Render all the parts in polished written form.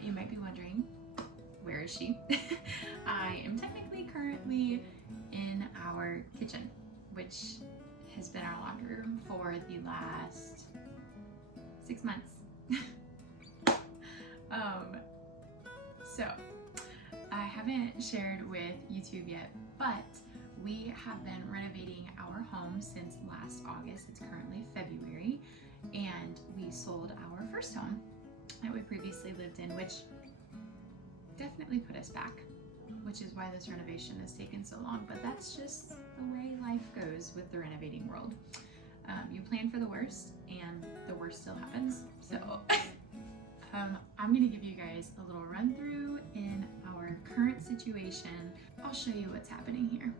You might be wondering, where is she? I am technically currently in our kitchen, which has been our laundry room for the last 6 months. So I haven't shared with YouTube yet, but we have been renovating our home since last August. It's currently February, and we sold our first home that we previously lived in, which definitely put us back, which is why this renovation has taken so long. But that's just the way life goes with the renovating world. You plan for the worst, and the worst still happens. So I'm gonna give you guys a little run through in our current situation. I'll show you what's happening here.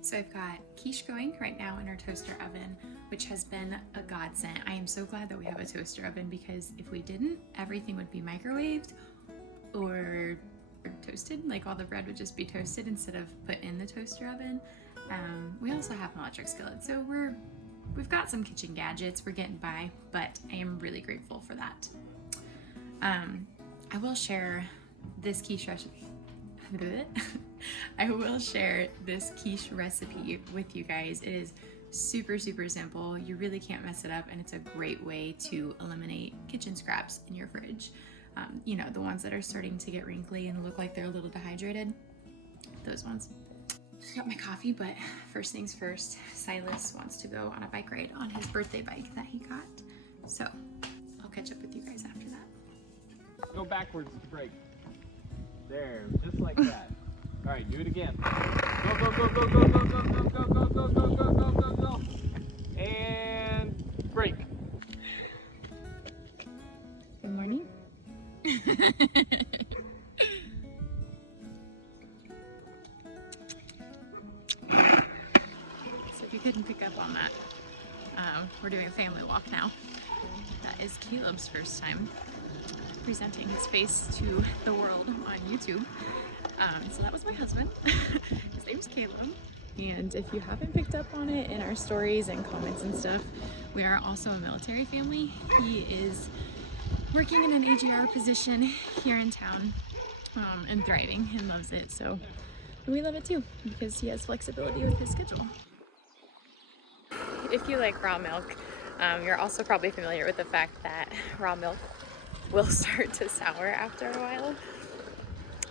So I've got quiche going right now in our toaster oven, which has been a godsend. I am so glad that we have a toaster oven, because if we didn't, everything would be microwaved or toasted. Like all the bread would just be toasted instead of put in the toaster oven. We also have an electric skillet, so we've got some kitchen gadgets. We're getting by, but I am really grateful for that. I will share this quiche recipe. I will share this quiche recipe with you guys. It is super simple. You really can't mess it up, and it's a great way to eliminate kitchen scraps in your fridge. You know, the ones that are starting to get wrinkly and look like they're a little dehydrated, those ones. Got my coffee, but first things first, Silas wants to go on a bike ride on his birthday bike that he got. So I'll catch up with you guys after that. Go backwards to brake. There, just like that. All right, do it again. Go, go, go, go, go, go, go, go, go, go, go, go, go, go, go, go. And brake. Good morning. So if you couldn't pick up on that, we're doing a family walk now. That is Caleb's first time presenting his face to the world on YouTube. So that was my husband. His name is Caleb. And if you haven't picked up on it in our stories and comments and stuff, we are also a military family. He is working in an AGR position here in town, and thriving and loves it. So we love it too, because he has flexibility with his schedule. If you like raw milk, you're also probably familiar with the fact that raw milk will start to sour after a while.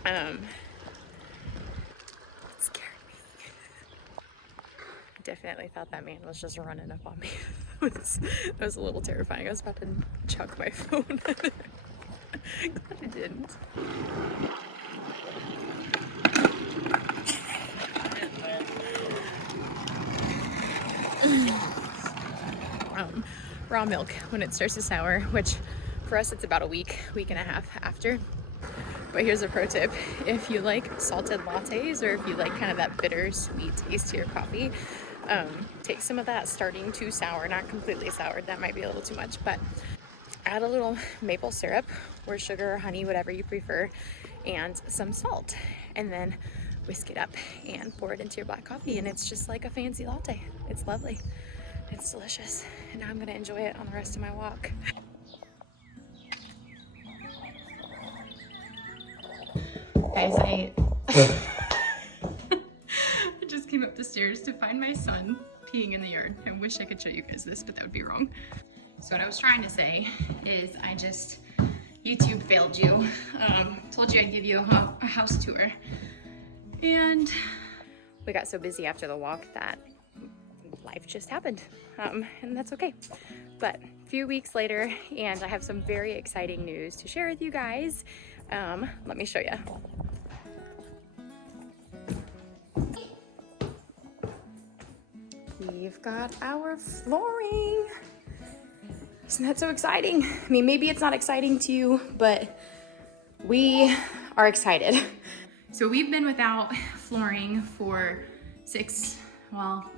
It scared me. I definitely thought that man was just running up on me. That was a little terrifying. I was about to chuck my phone. Glad I didn't. Raw milk, when it starts to sour, which for us it's about a week and a half after. But here's a pro tip: if you like salted lattes, or if you like kind of that bitter sweet taste to your coffee, take some of that starting to sour, not completely soured, that might be a little too much, but add a little maple syrup or sugar or honey, whatever you prefer, and some salt, and then whisk it up and pour it into your black coffee, and it's just like a fancy latte. It's lovely. It's delicious. And now I'm gonna enjoy it on the rest of my walk. Guys, I just came up the stairs to find my son peeing in the yard. I wish I could show you guys this, but that would be wrong. So what I was trying to say is YouTube failed you. Told you I'd give you a house tour. And we got so busy after the walk that life just happened, and that's okay. But a few weeks later, and I have some very exciting news to share with you guys. Let me show you. We've got our flooring. Isn't that so exciting? I mean, maybe it's not exciting to you, but we are excited. So we've been without flooring for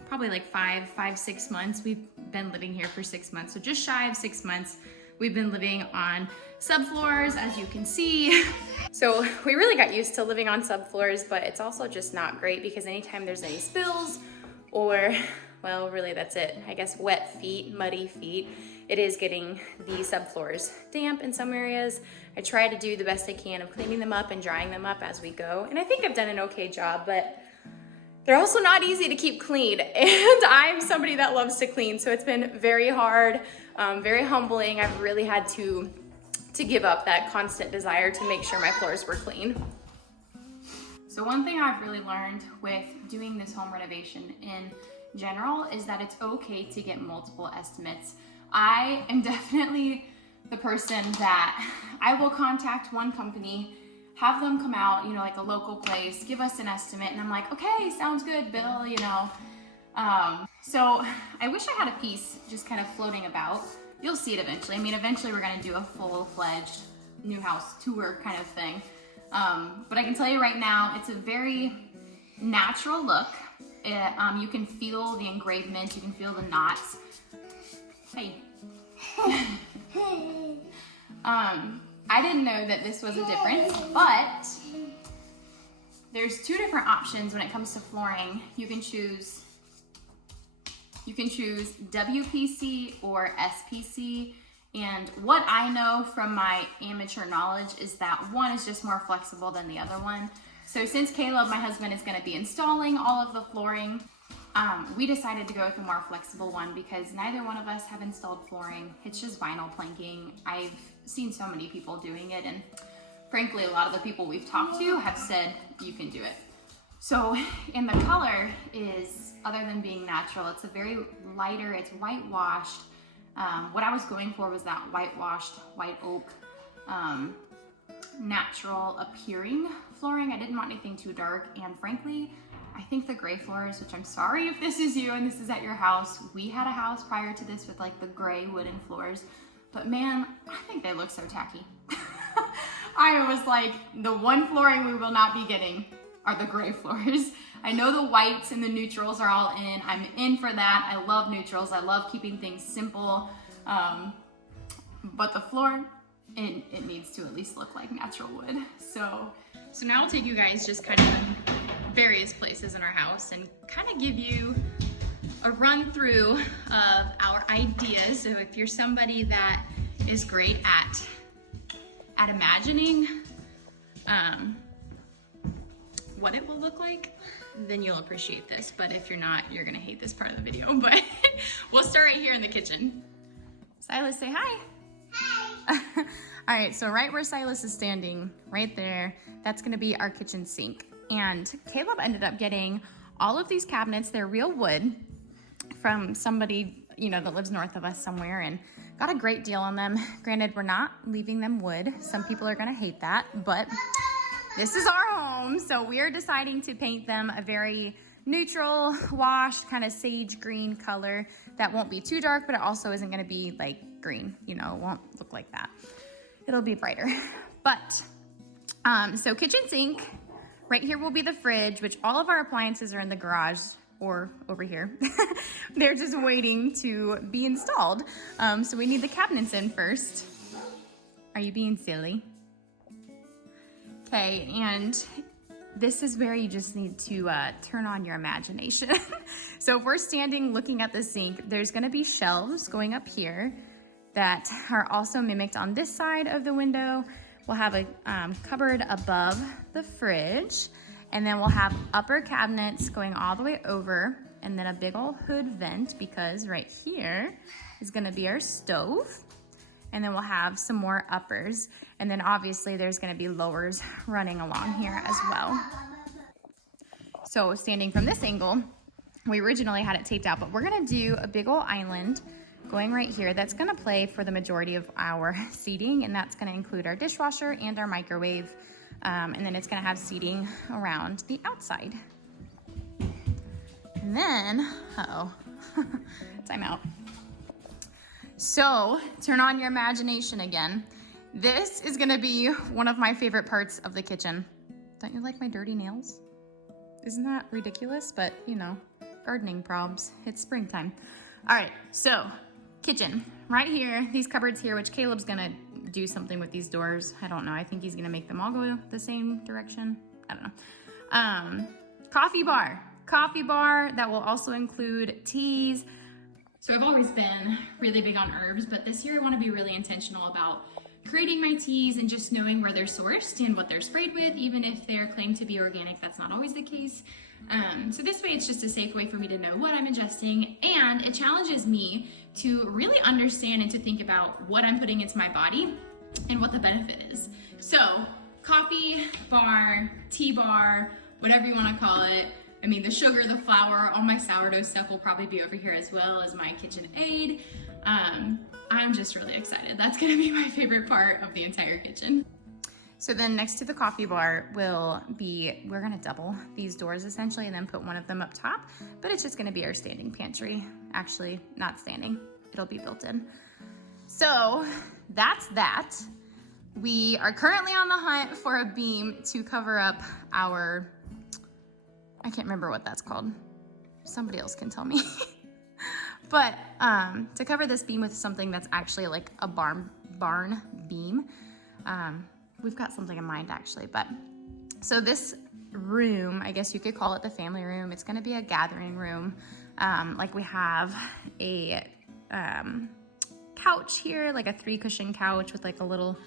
probably like five, 6 months. We've been living here for 6 months. So just shy of 6 months, we've been living on subfloors, as you can see. So we really got used to living on subfloors, but it's also just not great, because anytime there's any spills or, well, really that's it, I guess, wet feet, muddy feet, it is getting the subfloors damp in some areas. I try to do the best I can of cleaning them up and drying them up as we go. And I think I've done an okay job, but they're also not easy to keep clean. And I'm somebody that loves to clean, so it's been very hard, very humbling. I've really had to give up that constant desire to make sure my floors were clean. So one thing I've really learned with doing this home renovation in general is that it's okay to get multiple estimates. I am definitely the person that I will contact one company, have them come out, you know, like a local place, give us an estimate, and I'm like, okay, sounds good, Bill, you know. So I wish I had a piece just kind of floating about. You'll see it eventually. I mean, eventually we're gonna do a full-fledged new house tour kind of thing. But I can tell you right now, it's a very natural look. You can feel the engravement, you can feel the knots. Hey. I didn't know that this was a difference, but there's two different options when it comes to flooring. You can choose WPC or SPC. And what I know from my amateur knowledge is that one is just more flexible than the other one. So since Caleb, my husband, is going to be installing all of the flooring, we decided to go with a more flexible one because neither one of us have installed flooring. It's just vinyl planking. I've seen so many people doing it, and frankly, a lot of the people we've talked to have said you can do it. So, and the color is, other than being natural, it's a very lighter, it's whitewashed. What I was going for was that whitewashed, white oak, natural appearing flooring. I didn't want anything too dark, and frankly, I think the gray floors, which I'm sorry if this is you and this is at your house, we had a house prior to this with like the gray wooden floors, but man, I think they look so tacky. I was like, the one flooring we will not be getting are the gray floors. I know the whites and the neutrals are all in. I'm in for that. I love neutrals. I love keeping things simple. But the floor, it needs to at least look like natural wood. So now I'll take you guys just kind of in various places in our house and kind of give you a run through of our ideas. So if you're somebody that is great at imagining what it will look like, then you'll appreciate this. But if you're not, you're gonna hate this part of the video. But we'll start right here in the kitchen. Silas, say hi. Hi. All right, so right where Silas is standing, right there, that's gonna be our kitchen sink. And Caleb ended up getting all of these cabinets. They're real wood from somebody, you know, that lives north of us somewhere, and got a great deal on them. Granted, we're not leaving them wood. Some people are gonna hate that, but this is our home, so we're deciding to paint them a very neutral, washed, kind of sage green color that won't be too dark, but it also isn't gonna be like green, you know, it won't look like that. It'll be brighter. But, so kitchen sink, right here will be the fridge, which all of our appliances are in the garage or over here. They're just waiting to be installed. So we need the cabinets in first. Are you being silly? Okay, and this is where you just need to turn on your imagination. So if we're standing looking at the sink, there's gonna be shelves going up here that are also mimicked on this side of the window. We'll have a cupboard above the fridge, and then we'll have upper cabinets going all the way over, and then a big old hood vent, because right here is gonna be our stove. And then we'll have some more uppers. And then obviously there's gonna be lowers running along here as well. So standing from this angle, we originally had it taped out, but we're gonna do a big old island going right here that's gonna play for the majority of our seating, and that's gonna include our dishwasher and our microwave. And then it's gonna have seating around the outside. And then, uh-oh, time out. So turn on your imagination again. This is gonna be one of my favorite parts of the kitchen. Don't you like my dirty nails? Isn't that ridiculous? But you know, gardening probs, it's springtime. All right, so kitchen, right here, these cupboards here, which Caleb's gonna do something with these doors. I don't know, I think he's gonna make them all go the same direction. I don't know. Coffee bar that will also include teas, So I've always been really big on herbs, but this year I want to be really intentional about creating my teas and just knowing where they're sourced and what they're sprayed with, even if they're claimed to be organic. That's not always the case. So this way it's just a safe way for me to know what I'm ingesting, and it challenges me to really understand and to think about what I'm putting into my body and what the benefit is. So coffee bar, tea bar, whatever you want to call it. I mean, the sugar, the flour, all my sourdough stuff will probably be over here as well as my kitchen aid. I'm just really excited. That's gonna be my favorite part of the entire kitchen. So then next to the coffee bar will be, we're gonna double these doors essentially and then put one of them up top, but it's just gonna be our standing pantry. Actually, not standing, it'll be built in. So that's that. We are currently on the hunt for a beam to cover up our, I can't remember what that's called. Somebody else can tell me. But to cover this beam with something that's actually like a barn beam. We've got something in mind actually, but so this room, I guess you could call it the family room. It's gonna be a gathering room. Like we have a couch here, like a 3-cushion couch with like a little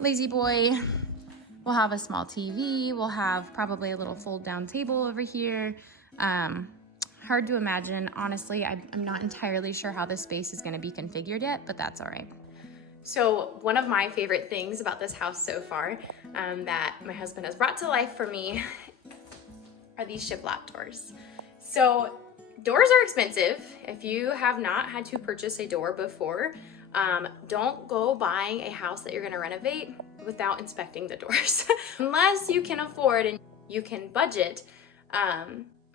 lazy boy. We'll have a small TV. We'll have probably a little fold down table over here. Hard to imagine. Honestly, I'm not entirely sure how this space is gonna be configured yet, but that's all right. So one of my favorite things about this house so far that my husband has brought to life for me are these shiplap doors. So doors are expensive. If you have not had to purchase a door before, don't go buying a house that you're gonna renovate without inspecting the doors. Unless you can afford and you can budget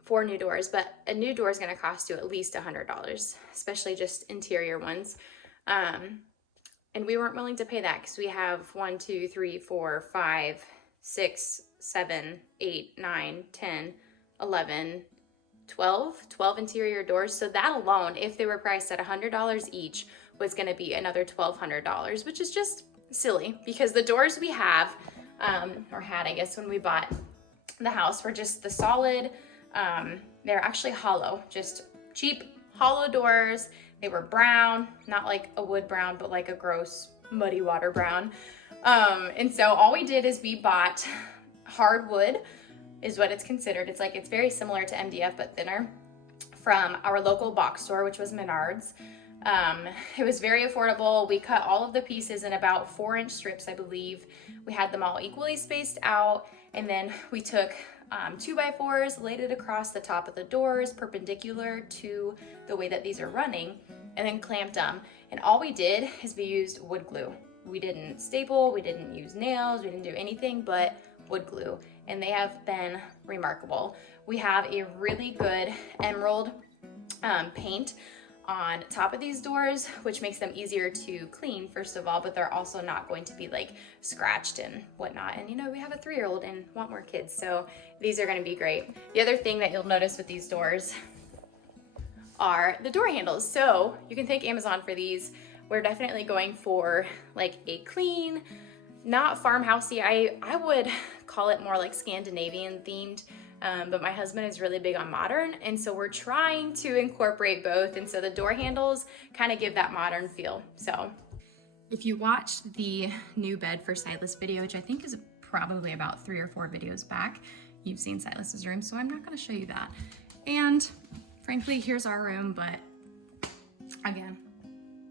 for new doors, but a new door is gonna cost you at least $100, especially just interior ones. And we weren't willing to pay that because we have 1, 2, 3, 4, 5, 6, 7, 8, 9, 10, 11, 12 interior doors. So that alone, if they were priced at $100 each, was gonna be another $1,200, which is just silly because the doors we have, or had, I guess, when we bought the house were just the solid, they're actually hollow, just cheap hollow doors. They were brown, not like a wood brown, but like a gross muddy water brown. And so all we did is we bought hardwood, is what it's considered. It's very similar to MDF, but thinner, from our local box store, which was Menards. It was very affordable. We cut all of the pieces in about 4-inch strips, I believe. We had them all equally spaced out, and then we took 2x4s, laid it across the top of the doors, perpendicular to the way that these are running, and then clamped them. And all we did is we used wood glue. We didn't staple, we didn't use nails, we didn't do anything but wood glue, and they have been remarkable. We have a really good emerald paint on top of these doors, which makes them easier to clean, first of all, but they're also not going to be like scratched and whatnot. And you know, we have a 3-year-old and want more kids, so these are gonna be great. The other thing that you'll notice with these doors are the door handles. So you can thank Amazon for these. We're definitely going for like a clean, not farmhousey. I would call it more like Scandinavian themed. But my husband is really big on modern, and so we're trying to incorporate both, and so the door handles kind of give that modern feel. So if you watched the new bed for Silas video, which I think is probably about 3 or 4 videos back, you've seen Silas's room, so I'm not going to show you that. And frankly, here's our room, but again,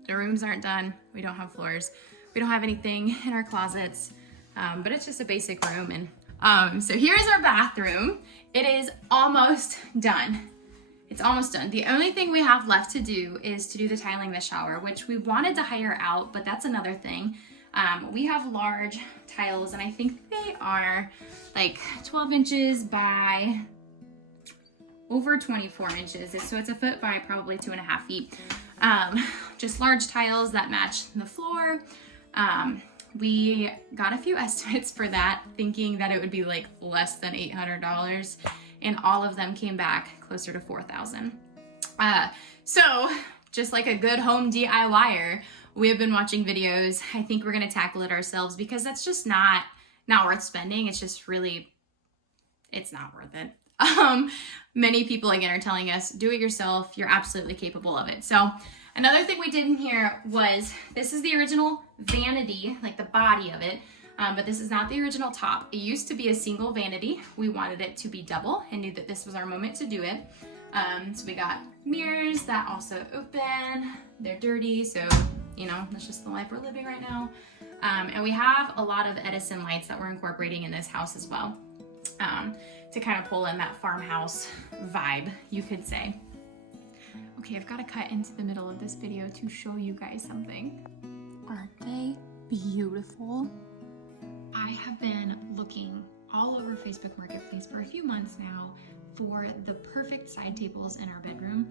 the rooms aren't done. We don't have floors. We don't have anything in our closets, but it's just a basic room. And so here's our bathroom. It is almost done. It's almost done. The only thing we have left to do is to do the tiling in the shower, which we wanted to hire out, but that's another thing. We have large tiles, and I think they are like 12 inches by over 24 inches. So it's a foot by probably 2.5 feet. Just large tiles that match the floor. We got a few estimates for that, thinking that it would be like less than $800, and all of them came back closer to $4,000. So just like a good home DIYer, we have been watching videos. I think we're gonna tackle it ourselves because that's just not worth spending. It's just really, it's not worth it. Many people, again, are telling us, do it yourself. You're absolutely capable of it. So another thing we did in here was, this is the original vanity, like the body of it, but this is not the original top. It used to be a single vanity. We wanted it to be double and knew that this was our moment to do it. So we got mirrors that also open. They're dirty, so, you know, that's just the life we're living right now. And we have a lot of Edison lights that we're incorporating in this house as well, to kind of pull in that farmhouse vibe, you could say. Okay, I've got to cut into the middle of this video to show you guys something. Aren't they beautiful? I have been looking all over Facebook Marketplace for a few months now for the perfect side tables in our bedroom.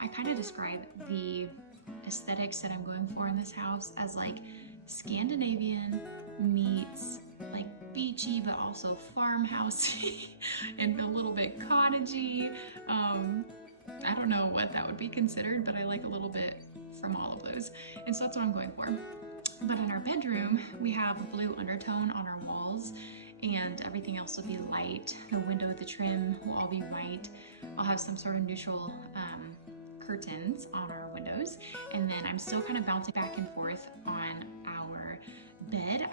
I kind of describe the aesthetics that I'm going for in this house as like Scandinavian meets like beachy, but also farmhousey and a little bit cottagey. I don't know what that would be considered, but I like a little bit from all of those. And so that's what I'm going for. But in our bedroom, we have a blue undertone on our walls, and everything else will be light. The window, the trim will all be white. I'll have some sort of neutral curtains on our windows. And then I'm still kind of bouncing back and forth on our bed.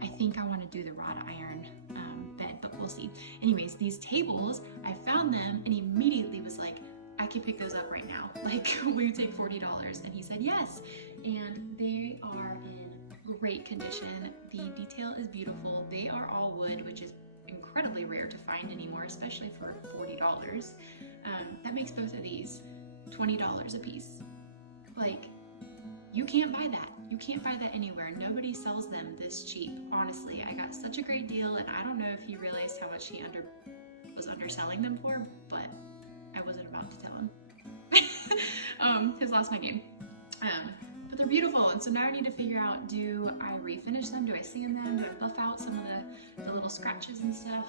I think I want to do the wrought iron bed, but we'll see. Anyways, these tables, I found them and immediately was like, I can pick those up right now. Like, will you take $40? And he said yes. And they are in great condition. The detail is beautiful. They are all wood, which is incredibly rare to find anymore, especially for $40. That makes both of these $20 a piece. Like, you can't buy that. You can't buy that anywhere. Nobody sells them this cheap. Honestly, I got such a great deal, and I don't know if he realized how much he was underselling them for, but I wasn't about to tell him. His lost my game. But they're beautiful, and so now I need to figure out, do I refinish them? Do I sand them? Do I buff out some of the little scratches and stuff?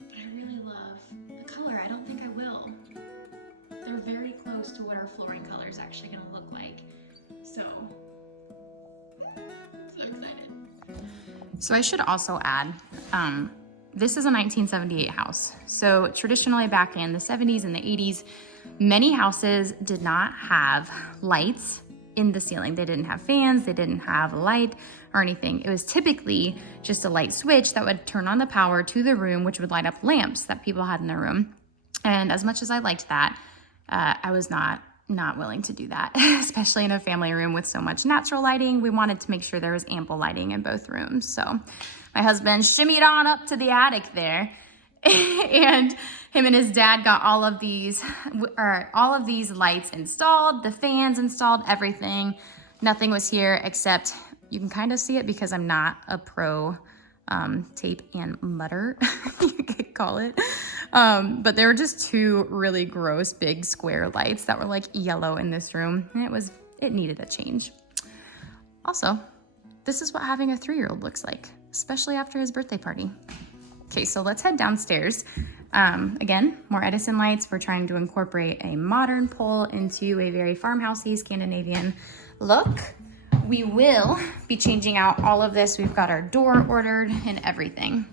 But I really love the color. I don't think I will. They're very close to what our flooring color is actually going to look like. So excited. So I should also add, this is a 1978 house. So traditionally back in the 70s and the 80s, many houses did not have lights in the ceiling. They didn't have fans, they didn't have light or anything. It was typically just a light switch that would turn on the power to the room, which would light up lamps that people had in their room. And as much as I liked that, I was not willing to do that, especially in a family room with so much natural lighting. We wanted to make sure there was ample lighting in both rooms. So my husband shimmied on up to the attic there, and him and his dad got all of these lights installed, the fans installed, everything. Nothing was here except, you can kind of see it because I'm not a pro tape and mutter, you could call it. But there were just two really gross big square lights that were like yellow in this room, and it needed a change. Also, this is what having a 3-year-old looks like, especially after his birthday party. Okay, so let's head downstairs. Again, more Edison lights. We're trying to incorporate a modern pole into a very farmhousey Scandinavian look. We will be changing out all of this. We've got our door ordered and everything.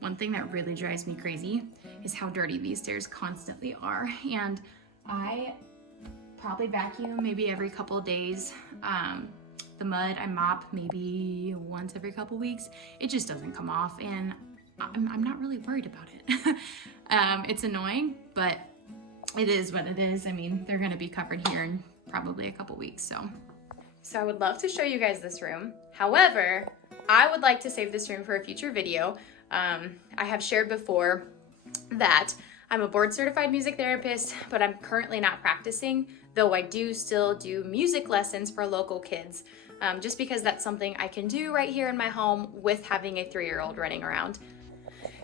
One thing that really drives me crazy is how dirty these stairs constantly are. And I probably vacuum maybe every couple of days. The mud I mop maybe once every couple weeks. It just doesn't come off, and I'm not really worried about it. It's annoying, but it is what it is. I mean, they're gonna be covered here in probably a couple weeks, So I would love to show you guys this room. However, I would like to save this room for a future video. I have shared before that I'm a board certified music therapist, but I'm currently not practicing, though I do still do music lessons for local kids, just because that's something I can do right here in my home with having a 3-year-old running around.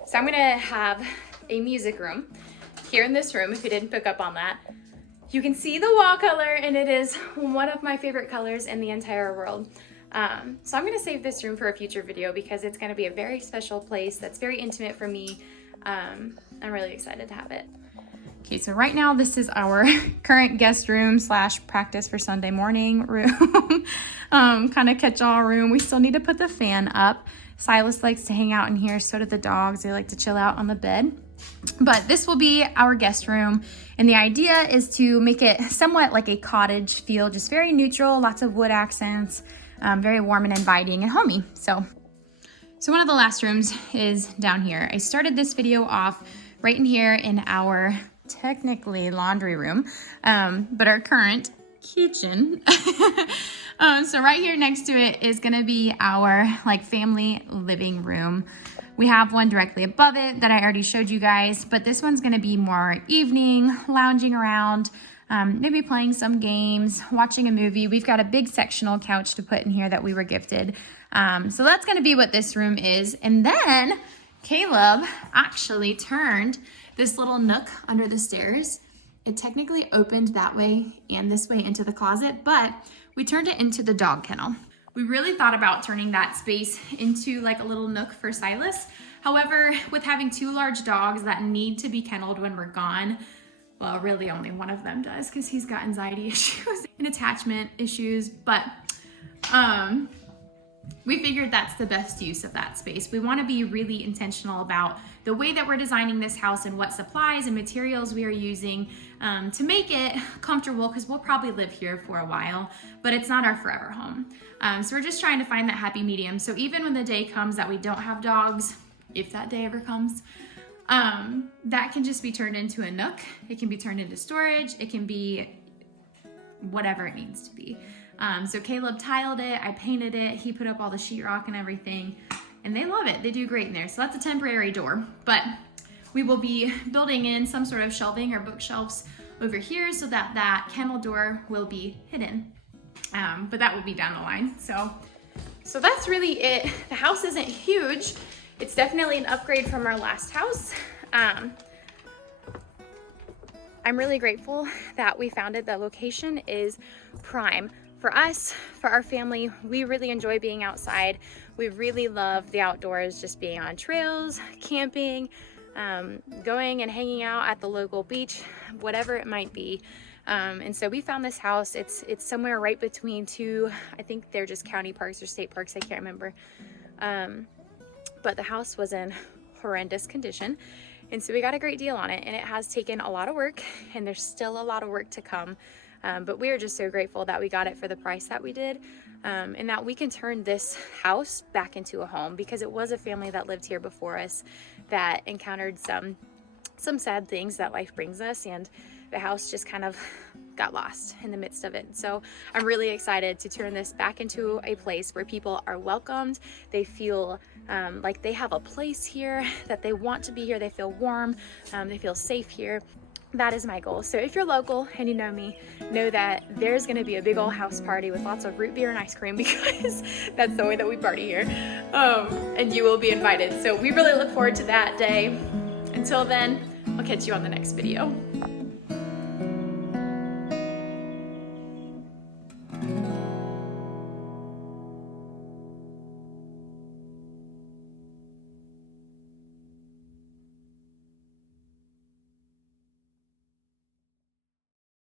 So I'm gonna have a music room here in this room, if you didn't pick up on that. You can see the wall color, and it is one of my favorite colors in the entire world. So I'm gonna save this room for a future video because it's gonna be a very special place that's very intimate for me. I'm really excited to have it. Okay, so right now this is our current guest room / practice for Sunday morning room. Kind of catch-all room. We still need to put the fan up. Silas likes to hang out in here, so do the dogs. They like to chill out on the bed. But this will be our guest room, and the idea is to make it somewhat like a cottage feel, just very neutral, lots of wood accents, very warm and inviting and homey. So one of the last rooms is down here. I started this video off right in here in our technically laundry room, but our current kitchen. So right here next to it is gonna be our like family living room. We have one directly above it that I already showed you guys, but this one's gonna be more evening, lounging around, maybe playing some games, watching a movie. We've got a big sectional couch to put in here that we were gifted. So that's gonna be what this room is. And then Caleb actually turned this little nook under the stairs. It technically opened that way and this way into the closet, but we turned it into the dog kennel. We really thought about turning that space into like a little nook for Silas. However, with having 2 large dogs that need to be kenneled when we're gone, well, really only one of them does because he's got anxiety issues and attachment issues, but we figured that's the best use of that space. We want to be really intentional about the way that we're designing this house and what supplies and materials we are using to make it comfortable, because we'll probably live here for a while, but it's not our forever home. So we're just trying to find that happy medium. So even when the day comes that we don't have dogs, if that day ever comes, that can just be turned into a nook. It can be turned into storage. It can be whatever it needs to be. So Caleb tiled it, I painted it, he put up all the sheetrock and everything, and they love it. They do great in there. So that's a temporary door, but we will be building in some sort of shelving or bookshelves over here so that that kennel door will be hidden. But that will be down the line. So that's really it. The house isn't huge. It's definitely an upgrade from our last house. I'm really grateful that we found it. The location is prime. For us, for our family, we really enjoy being outside. We really love the outdoors, just being on trails, camping, going and hanging out at the local beach, whatever it might be. And so we found this house. It's somewhere right between 2, I think they're just county parks or state parks, I can't remember. But the house was in horrendous condition. And so we got a great deal on it, and it has taken a lot of work, and there's still a lot of work to come. But we are just so grateful that we got it for the price that we did, and that we can turn this house back into a home, because it was a family that lived here before us that encountered some sad things that life brings us, and the house just kind of got lost in the midst of it. So I'm really excited to turn this back into a place where people are welcomed. They feel like they have a place here, that they want to be here. They feel warm, they feel safe here. That is my goal. So if you're local and you know me, know that there's going to be a big old house party with lots of root beer and ice cream, because that's the way that we party here. And you will be invited. So we really look forward to that day. Until then, I'll catch you on the next video.